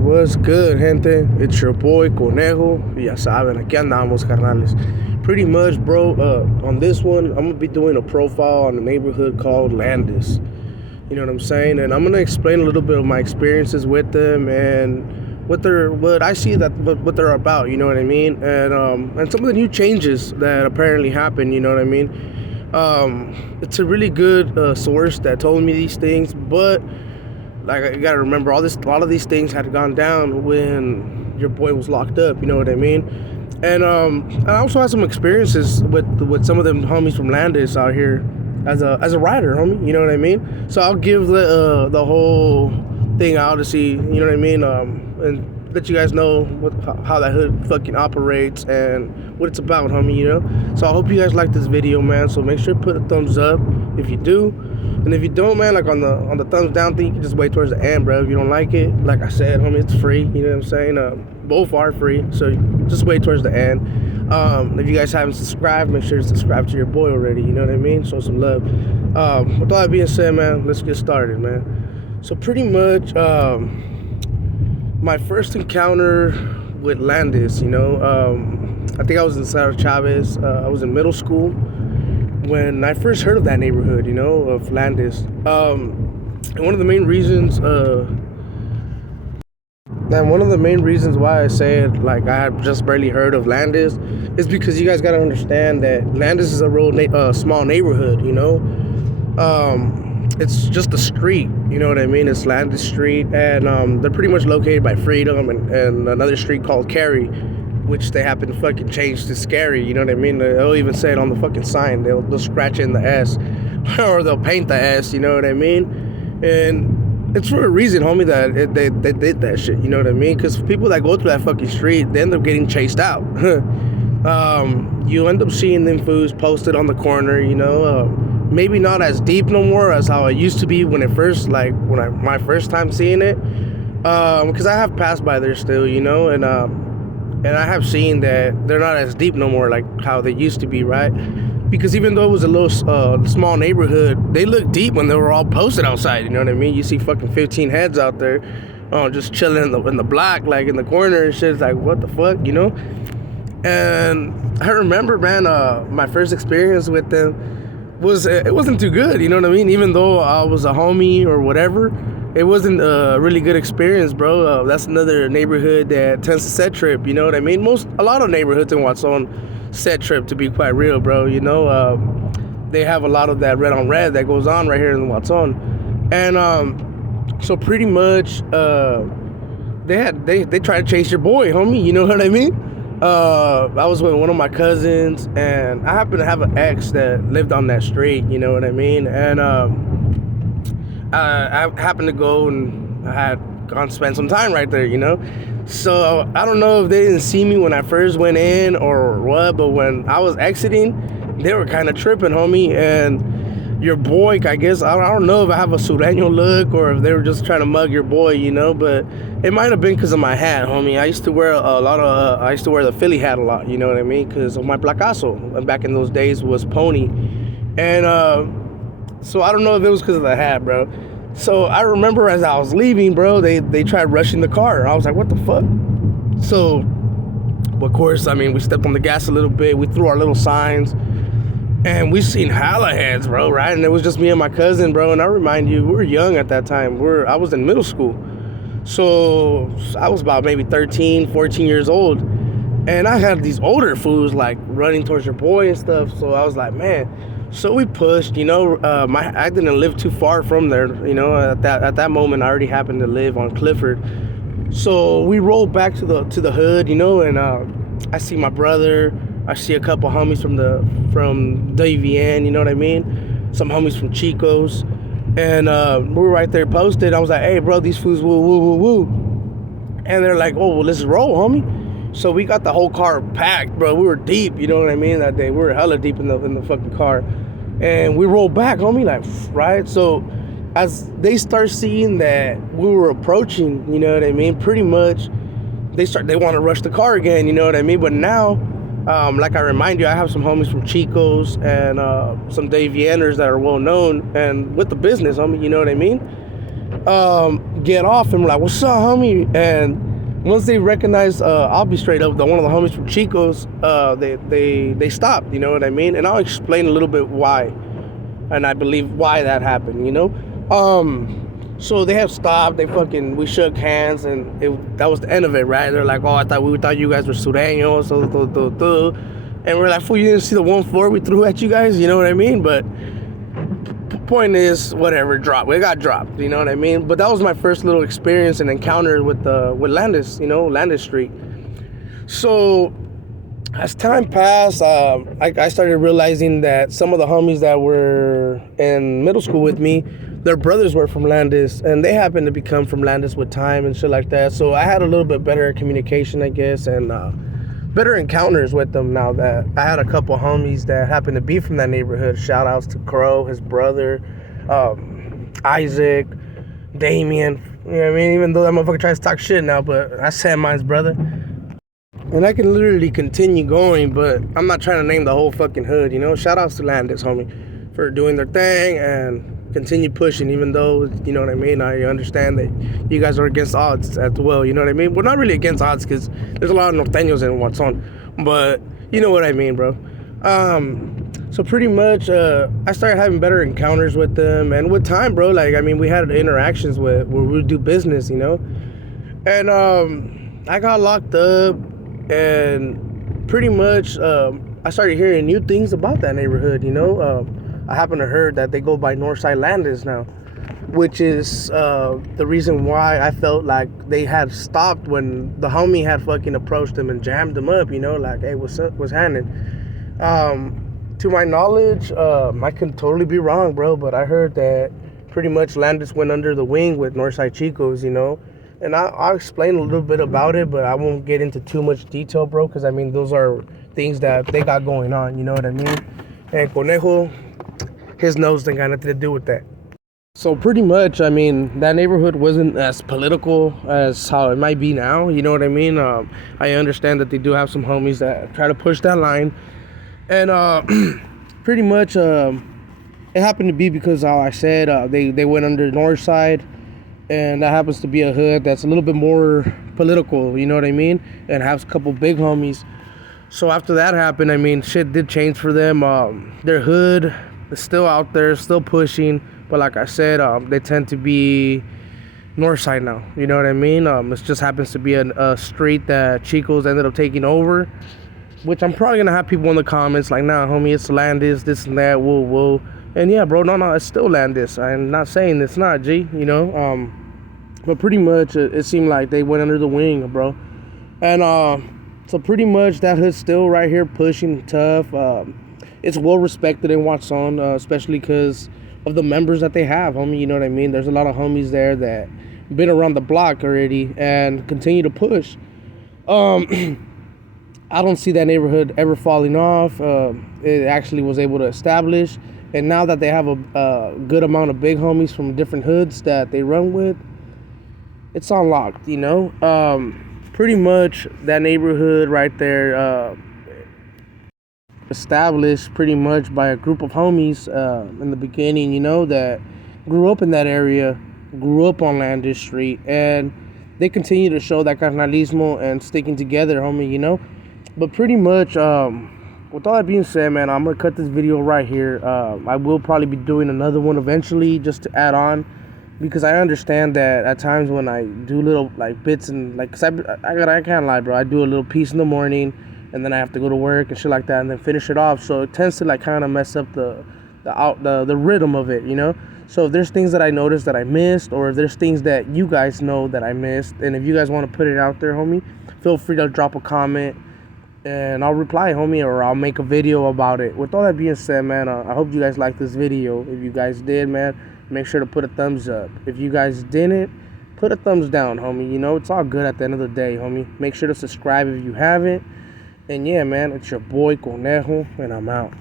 What's good, gente? It's your boy Conejo. Y ya saben, aquí andamos, carnales. Pretty much, bro. On this one, I'm gonna be doing a profile on a neighborhood called Landis. You know what I'm saying? And I'm gonna explain a little bit of my experiences with them and what I see that what they're about. You know what I mean? And some of the new changes that apparently happened. You know what I mean? It's a really good source that told me these things, but like, you gotta remember, a lot of these things had gone down when your boy was locked up. You know what I mean? And I also had some experiences with some of them homies from Landis out here as a rider, homie. You know what I mean? So I'll give the whole thing out to see. You know what I mean? And let you guys know how that hood fucking operates and what it's about, homie. You know? So I hope you guys like this video, man. So make sure to put a thumbs up if you do. And if you don't, man, like on the thumbs down thing, you can just wait towards the end, bro. If you don't like it, like I said, homie, it's free. You know what I'm saying? Both are free, so just wait towards the end. If you guys haven't subscribed, make sure to subscribe to your boy already. You know what I mean? Show some love. With all that being said, man, let's get started, man. So pretty much, my first encounter with Landis, you know, I think I was in Cesar Chavez. I was in middle school when I first heard of that neighborhood, you know, of Landis. And one of the main reasons why I said, like, I had just barely heard of Landis is because you guys got to understand that Landis is a real small neighborhood, you know. It's just a street, you know what I mean? It's Landis Street, and they're pretty much located by Freedom and another street called Cary, which they happen to fucking change to Scary, you know what I mean? They'll even say it on the fucking sign. They'll scratch in the S, or they'll paint the S, you know what I mean? And it's for a reason, homie, that they did that shit, you know what I mean? Because people that go through that fucking street, they end up getting chased out. You end up seeing them fools posted on the corner, you know? Maybe not as deep no more as how it used to be when my first time seeing it. Because I have passed by there still, you know? And I have seen that they're not as deep no more like how they used to be, right? Because even though it was a little small neighborhood, they look deep when they were all posted outside, you know what I mean? You see fucking 15 heads out there just chilling in the block, like in the corner and shit. It's like, what the fuck, you know? And I remember, man, my first experience with them it wasn't too good, you know what I mean? Even though I was a homie or whatever, it wasn't a really good experience, bro. That's another neighborhood that tends to set trip, you know what I mean? A lot of neighborhoods in Watson set trip, to be quite real, bro, you know? They have a lot of that red on red that goes on right here in Watson. And so pretty much they try to chase your boy, homie, you know what I mean? I was with one of my cousins, and I happened to have an ex that lived on that street, you know what I mean? And I happened to go, and I had gone spend some time right there, you know? So I don't know if they didn't see me when I first went in or what, but when I was exiting, they were kind of tripping, homie. And your boy, I guess, I don't know if I have a Sureño look or if they were just trying to mug your boy, you know? But it might have been because of my hat, homie. I used to wear I used to wear the Philly hat a lot, you know what I mean? Because of my placazo. And back in those days was pony. And so I don't know if it was because of the hat, bro. So I remember as I was leaving, bro, they tried rushing the car. I was like, what the fuck? So, of course, I mean, we stepped on the gas a little bit. We threw our little signs. And we seen hella heads, bro, right? And it was just me and my cousin, bro. And I remind you, we were young at that time. I was in middle school. So I was about maybe 13, 14 years old. And I had these older fools, like, running towards your boy and stuff. So I was like, man. So we pushed, you know. I didn't live too far from there, you know. At that moment, I already happened to live on Clifford. So we rolled back to the hood, you know. And I see my brother. I see a couple homies from WVN, you know what I mean? Some homies from Chico's. And we were right there posted. I was like, hey, bro, these fools, woo, woo, woo, woo. And they're like, oh, well, let's roll, homie. So we got the whole car packed, bro. We were deep, you know what I mean, that day. We were hella deep in the fucking car. And we rolled back, homie, like, right? So as they start seeing that we were approaching, you know what I mean, pretty much they want to rush the car again, you know what I mean? But now, like I remind you, I have some homies from Chico's and some Davianners that are well known and with the business, homie, you know what I mean? get off and we're like, what's up, homie? And once they recognize, I'll be straight up, one of the homies from Chico's, they stopped, you know what I mean? And I'll explain a little bit why, and I believe why that happened, you know? So they have stopped, we shook hands, and that was the end of it, right? They're like, oh, we thought you guys were Sureños, and we're like, fool, you didn't see the 1-4 we threw at you guys, you know what I mean? But point is, whatever, we got dropped, you know what I mean? But that was my first little experience and encounter with Landis, you know, Landis Street. So as time passed, I started realizing that some of the homies that were in middle school with me, their brothers were from Landis, and they happened to become from Landis with time and shit like that. So I had a little bit better communication, I guess, and better encounters with them now that I had a couple homies that happened to be from that neighborhood. Shout outs to Crow, his brother, Isaac, Damien. You know what I mean? Even though that motherfucker tries to talk shit now, but I said mine's brother. And I can literally continue going, but I'm not trying to name the whole fucking hood, you know? Shout outs to Landis, homie, for doing their thing and continue pushing, even though, you know what I mean, I understand that you guys are against odds as well, you know what I mean? We're not really against odds because there's a lot of Norteños in Watson, but you know what I mean, bro. So pretty much, I started having better encounters with them, and with time, bro, like, I mean, we had interactions where we would do business, you know? And I got locked up, and pretty much, I started hearing new things about that neighborhood, you know? I happen to heard that they go by Northside Landis now, which is the reason why I felt like they had stopped when the homie had fucking approached them and jammed them up, you know, like, hey, what's up, what's happening? To my knowledge, I could totally be wrong, bro, but I heard that pretty much Landis went under the wing with Northside Chicos, you know, and I'll explain a little bit about it, but I won't get into too much detail, bro, because, I mean, those are things that they got going on, you know what I mean? And Conejo, his nose didn't got nothing to do with that. So pretty much, I mean, that neighborhood wasn't as political as how it might be now, you know what I mean? I understand that they do have some homies that try to push that line. And pretty much, it happened to be because, how I said, they went under North Side. And that happens to be a hood that's a little bit more political, you know what I mean? And has a couple big homies. So after that happened, I mean, shit did change for them. Their hood is still out there, still pushing, but like I said, they tend to be north side now, you know what I mean? It just happens to be a street that Chico's ended up taking over, which I'm probably gonna have people in the comments like, nah, homie, it's Landis, this and that, whoa. And yeah, bro, no, it's still Landis. I'm not saying it's not, G, you know? But pretty much, it seemed like they went under the wing, bro. And so pretty much that hood's still right here pushing tough. It's well respected in Watson, especially because of the members that they have, homie, you know what I mean? There's a lot of homies there that been around the block already and continue to push. I don't see that neighborhood ever falling off. It actually was able to establish, and now that they have a good amount of big homies from different hoods that they run with, it's unlocked, you know? Pretty much that neighborhood right there, established pretty much by a group of homies in the beginning, you know, that grew up in that area, grew up on Landis Street, and they continue to show that carnalismo and sticking together, homie, you know. But pretty much, with all that being said, man, I'm gonna cut this video right here. I will probably be doing another one eventually, just to add on, because I understand that at times when I do little like bits and like, cause I can't lie, bro, I do a little piece in the morning, and then I have to go to work and shit like that, and then finish it off. So it tends to like kind of mess up the rhythm of it, you know. So if there's things that I noticed that I missed, or if there's things that you guys know that I missed, and if you guys want to put it out there, homie, feel free to drop a comment, and I'll reply, homie, or I'll make a video about it. With all that being said, man, I hope you guys liked this video. If you guys did, man, make sure to put a thumbs up. If you guys didn't, put a thumbs down, homie. You know, it's all good at the end of the day, homie. Make sure to subscribe if you haven't. And yeah, man, it's your boy Conejo, and I'm out.